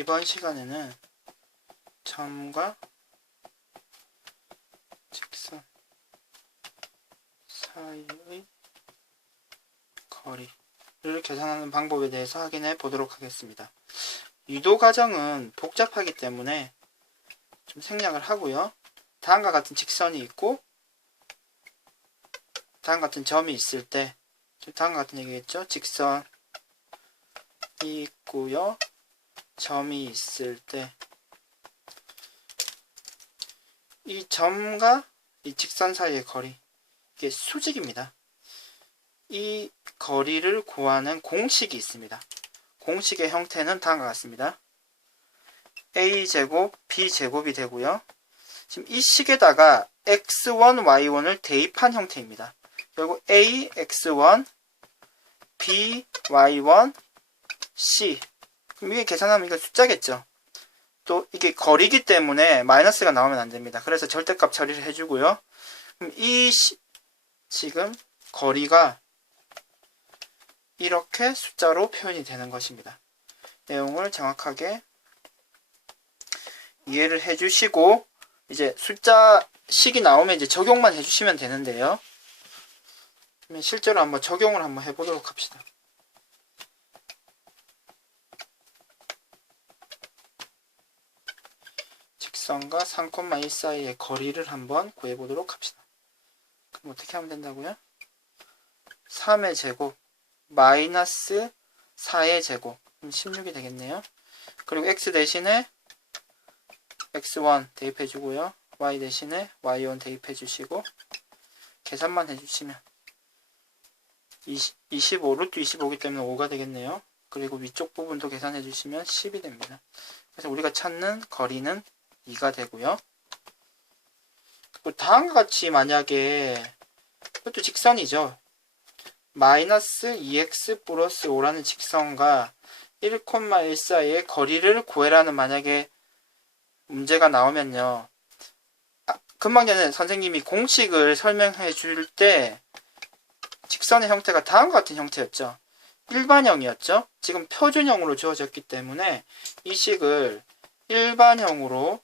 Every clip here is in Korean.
이번 시간에는 점과 직선 사이의 거리를 계산하는 방법에 대해서 확인해 보도록 하겠습니다. 유도 과정은 복잡하기 때문에 좀 생략을 하고요. 다음과 같은 직선이 있고 다음과 같은 점이 있을 때, 다음과 같은 얘기겠죠. 직선이 있고요, 점이 있을 때 이 점과 이 직선 사이의 거리, 이게 수직입니다. 이 거리를 구하는 공식이 있습니다. 공식의 형태는 다음과 같습니다. a제곱 b제곱이 되고요. 지금 이 식에다가 x1, y1을 대입한 형태입니다. 결국 a, x1, b, y1, c. 그럼 이게 계산하면 이거 숫자겠죠. 또 이게 거리기 때문에 마이너스가 나오면 안 됩니다. 그래서 절대값 처리를 해주고요. 그럼 이 지금 거리가 이렇게 숫자로 표현이 되는 것입니다. 내용을 정확하게 이해를 해주시고 이제 숫자 식이 나오면 이제 적용만 해주시면 되는데요. 그러면 실제로 한번 적용을 한번 해보도록 합시다. 직선과 3,1 사이의 거리를 한번 구해보도록 합시다. 그럼 어떻게 하면 된다고요? 3의 제곱 마이너스 4의 제곱, 16이 되겠네요. 그리고 x 대신에 x1 대입해주고요. y 대신에 y1 대입해주시고 계산만 해주시면 25, 루트 25이기 때문에 5가 되겠네요. 그리고 위쪽 부분도 계산해주시면 10이 됩니다. 그래서 우리가 찾는 거리는 2가 되고요. 그리고 다음과 같이 만약에 이것도 직선이죠. 마이너스 2x 플러스 5라는 직선과 1,1 사이의 거리를 구해라는 만약에 문제가 나오면요. 금방 전에 선생님이 공식을 설명해 줄 때 직선의 형태가 다음과 같은 형태였죠. 일반형이었죠. 지금 표준형으로 주어졌기 때문에 이 식을 일반형으로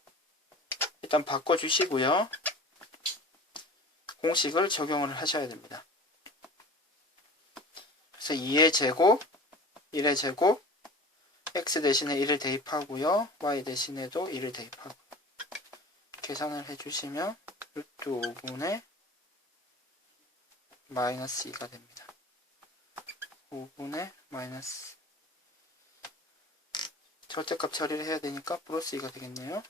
일단 바꿔주시고요. 공식을 적용을 하셔야 됩니다. 그래서 2의 제곱, 1의 제곱, x 대신에 1을 대입하고요. y 대신에도 1을 대입하고 계산을 해주시면 루트 5분의 마이너스 2가 됩니다. 5분의 마이너스, 절대값 처리를 해야 되니까 플러스 2가 되겠네요.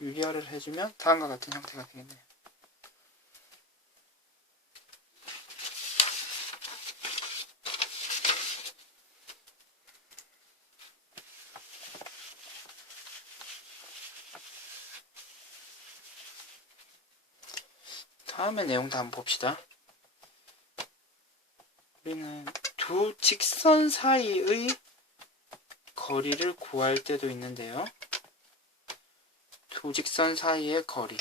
유리화를 해주면 다음과 같은 형태가 되겠네요. 다음의 내용도 한번 봅시다. 우리는 두 직선 사이의 거리를 구할 때도 있는데요. 두 직선 사이의 거리.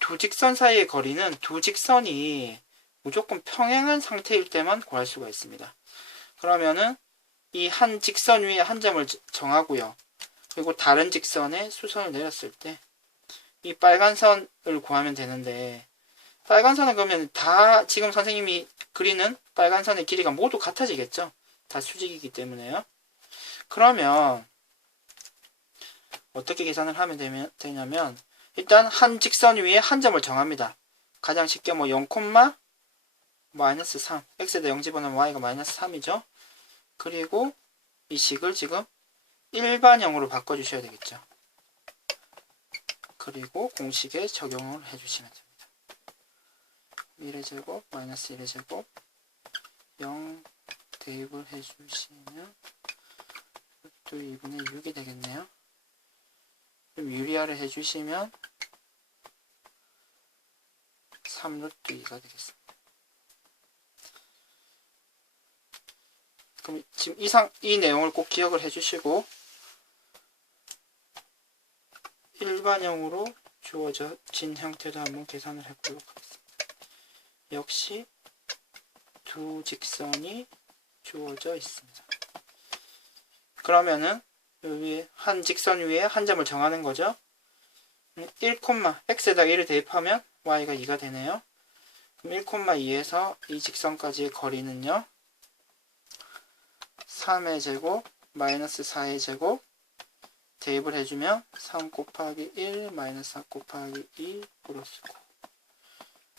두 직선 사이의 거리는 두 직선이 무조건 평행한 상태일 때만 구할 수가 있습니다. 그러면은 이 한 직선 위에 한 점을 정하고요. 그리고 다른 직선에 수선을 내렸을 때 이 빨간 선을 구하면 되는데, 빨간 선을 그러면 다 지금 선생님이 그리는 빨간 선의 길이가 모두 같아지겠죠? 다 수직이기 때문에요. 그러면 어떻게 계산을 하면 되냐면 일단 한 직선 위에 한 점을 정합니다. 가장 쉽게 뭐 0, 마이너스 3, x에다 0 집어넣으면 y가 마이너스 3이죠. 그리고 이 식을 지금 일반형으로 바꿔주셔야 되겠죠. 그리고 공식에 적용을 해주시면 됩니다. 1의 제곱 마이너스 1의 제곱 0 대입을 해주시면 또 2분의 6이 되겠네요. 그럼 유리화를 해주시면 3루트 2가 되겠습니다. 그럼 지금 이 내용을 꼭 기억을 해주시고 일반형으로 주어진 형태도 한번 계산을 해보도록 하겠습니다. 역시 두 직선이 주어져 있습니다. 그러면은 여기 한 직선 위에 한 점을 정하는 거죠. 1, x에다가 1을 대입하면 y가 2가 되네요. 그럼 1,2에서 이 직선까지의 거리는요. 3의 제곱 마이너스 4의 제곱 대입을 해주면 3 곱하기 1 마이너스 4 곱하기 2 플러스 9.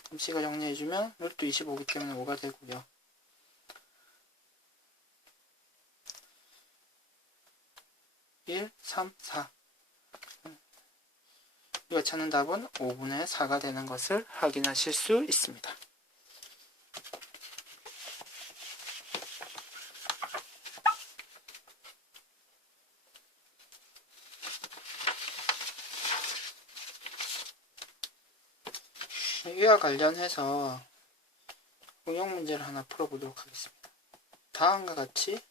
그럼 C가 정리해주면 루트 25기 때문에 5가 되고요. 1, 3, 4. 이거 찾는 답은 5분의 4가 되는 것을 확인하실 수 있습니다. 이와 관련해서 응용 문제를 하나 풀어보도록 하겠습니다. 다음과 같이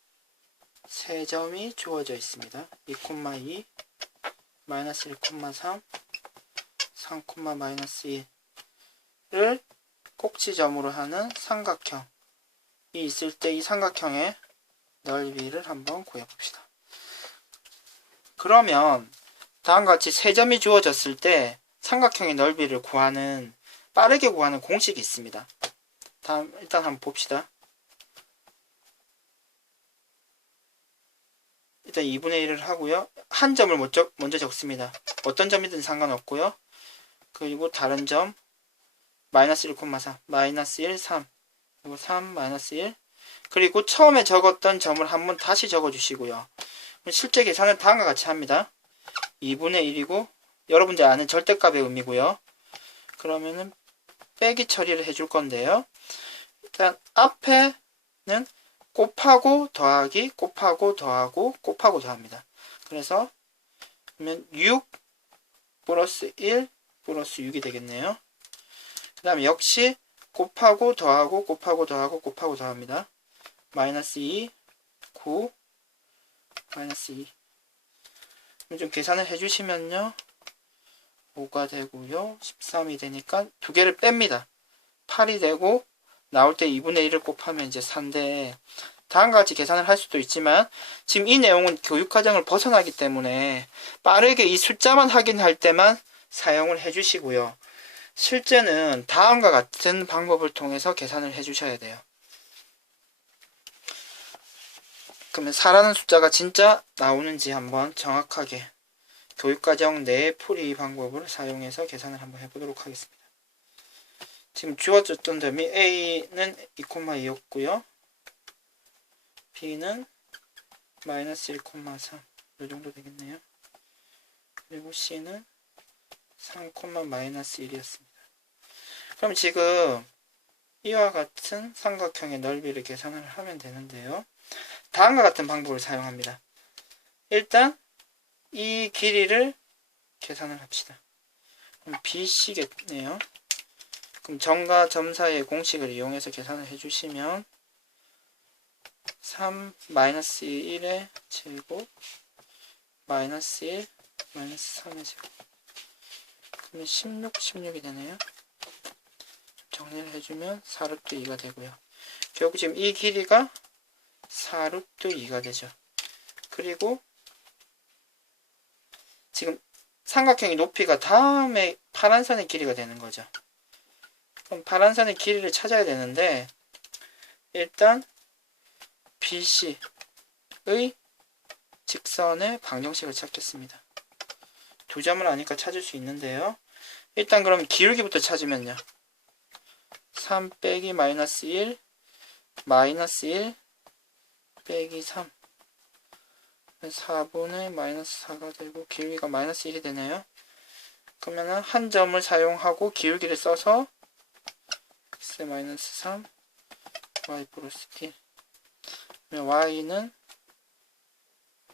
세 점이 주어져 있습니다. 2,2, 마이너스 1,3, 3, 마이너스 1을 꼭지점으로 하는 삼각형이 있을 때 이 삼각형의 넓이를 한번 구해봅시다. 그러면 다음과 같이 세 점이 주어졌을 때 삼각형의 넓이를 빠르게 구하는 공식이 있습니다. 일단 한번 봅시다. 일단 2분의 1을 하고요. 한 점을 먼저 적습니다. 어떤 점이든 상관없고요. 그리고 다른 점 마이너스 1,4 마이너스 1, 3 그리고 3, 마이너스 1 그리고 처음에 적었던 점을 한번 다시 적어주시고요. 실제 계산은 다음과 같이 합니다. 2분의 1이고 여러분들 아는 절대값의 의미고요. 그러면은 빼기 처리를 해줄 건데요. 일단 앞에는 곱하고 더하기 곱하고 더하고 곱하고 더합니다. 그래서 그러면 6 플러스 1 플러스 6이 되겠네요. 그 다음에 역시 곱하고 더하고 곱하고 더하고 곱하고 더합니다. 마이너스 2 9 마이너스 2 좀 계산을 해주시면요. 5가 되고요. 13이 되니까 두 개를 뺍니다. 8이 되고 나올 때 2분의 1을 곱하면 이제 4인데 다음과 같이 계산을 할 수도 있지만 지금 이 내용은 교육과정을 벗어나기 때문에 빠르게 이 숫자만 확인할 때만 사용을 해주시고요. 실제는 다음과 같은 방법을 통해서 계산을 해주셔야 돼요. 그러면 4라는 숫자가 진짜 나오는지 한번 정확하게 교육과정 내 풀이 방법을 사용해서 계산을 한번 해보도록 하겠습니다. 지금 주어졌던 점이 A는 2,2였고요. B는 마이너스 1,3 이 정도 되겠네요. 그리고 C는 3, 마이너스 1이었습니다. 그럼 지금 이와 같은 삼각형의 넓이를 계산을 하면 되는데요. 다음과 같은 방법을 사용합니다. 일단 이 길이를 계산을 합시다. 그럼 BC겠네요. 그럼 점과 점 사이의 공식을 이용해서 계산을 해주시면 3 마이너스 1의 제곱 마이너스 1 마이너스 3의 제곱 그러면 16이 되네요. 정리를 해주면 4루트 2가 되고요. 결국 지금 이 길이가 4루트 2가 되죠. 그리고 지금 삼각형의 높이가 다음에 파란선의 길이가 되는 거죠. 그럼 파란선의 길이를 찾아야 되는데 일단 BC의 직선의 방정식을 찾겠습니다. 두 점을 아니까 찾을 수 있는데요. 일단 그럼 기울기부터 찾으면요. 3 빼기 마이너스 1 마이너스 1 빼기 3 4분의 마이너스 4가 되고 기울기가 마이너스 1이 되네요. 그러면은 한 점을 사용하고 기울기를 써서 x 마이너스 3 y 플러스 1 그러면 y는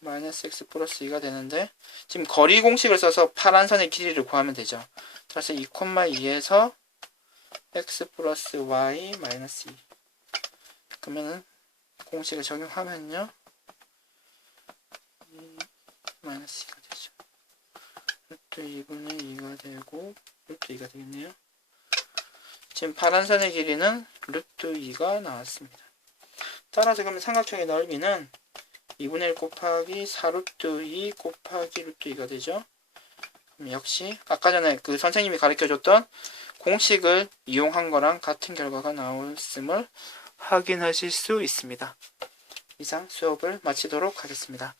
마이너스 x 플러스 2가 되는데 지금 거리 공식을 써서 파란선의 길이를 구하면 되죠. 그래서 2,2에서 x 플러스 y 마이너스 2 그러면은 공식을 적용하면요 마이너스 2가 되죠. 루트 2분의 2가 되고 루트 2가 되겠네요. 지금 파란선의 길이는 루트 2가 나왔습니다. 따라서 그러면 삼각형의 넓이는 2분의 1 곱하기 4루트 2 곱하기 루트 2가 되죠. 그럼 역시 아까 전에 그 선생님이 가르쳐줬던 공식을 이용한 거랑 같은 결과가 나왔음을 확인하실 수 있습니다. 이상 수업을 마치도록 하겠습니다.